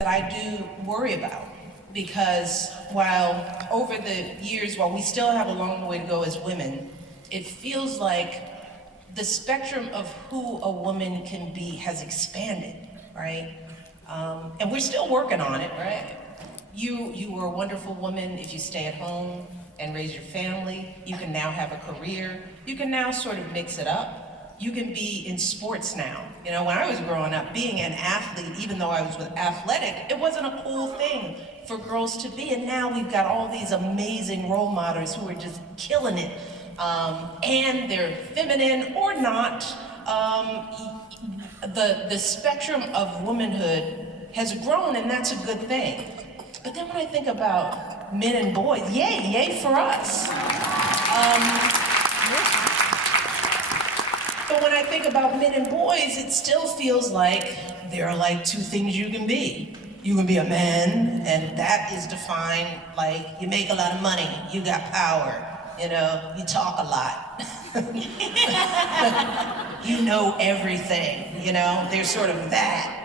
that I do worry about, because while over the years, while we still have a long way to go as women, it feels like the spectrum of who a woman can be has expanded, right? And we're still working on it, right? You were a wonderful woman if you stay at home and raise your family. You can now have a career. You can now sort of mix it up. You can be in sports now. You know, when I was growing up, being an athlete, even though I was with athletic, it wasn't a cool thing for girls to be. And now we've got all these amazing role models who are just killing it. And they're feminine or not. The spectrum of womanhood has grown, and that's a good thing. But then when I think about men and boys, yay for us. But when I think about men and boys, it still feels like there are like two things you can be. You can be a man, and that is defined like you make a lot of money, you got power, you know, you talk a lot. You know everything, you know, there's sort of that.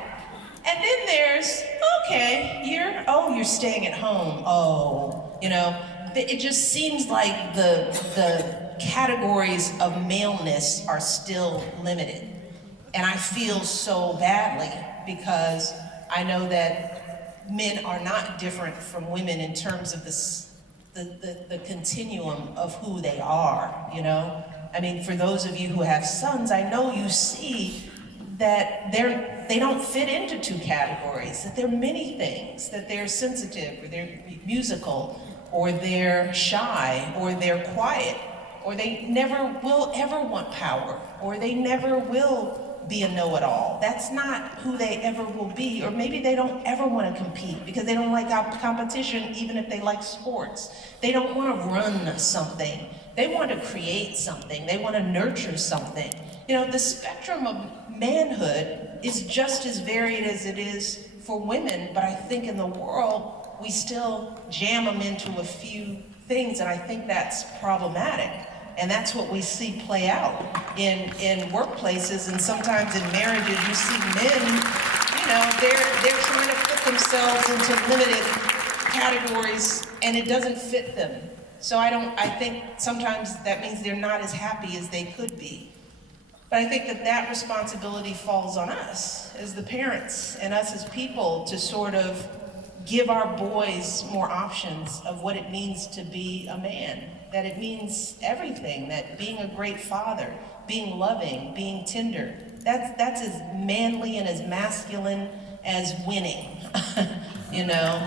And then there's, okay, you're staying at home, you know, it just seems like the categories of maleness are still limited. And I feel so badly because I know that men are not different from women in terms of the continuum of who they are, you know? I mean, for those of you who have sons, I know you see that they don't fit into two categories, that they're many things, that they're sensitive, or they're musical, or they're shy, or they're quiet, or they never will ever want power, or they never will be a know-it-all. That's not who they ever will be, or maybe they don't ever want to compete because they don't like competition even if they like sports. They don't want to run something. They want to create something. They want to nurture something. You know, the spectrum of manhood is just as varied as it is for women, but I think in the world, we still jam them into a few things, and I think that's problematic. And that's what we see play out in workplaces, and sometimes in marriages. You see men, you know, they're trying to fit themselves into limited categories, and it doesn't fit them. So I think sometimes that means they're not as happy as they could be. But I think that responsibility falls on us as the parents and us as people to sort of give our boys more options of what it means to be a man, that it means everything, that being a great father, being loving, being tender, that's as manly and as masculine as winning, you know?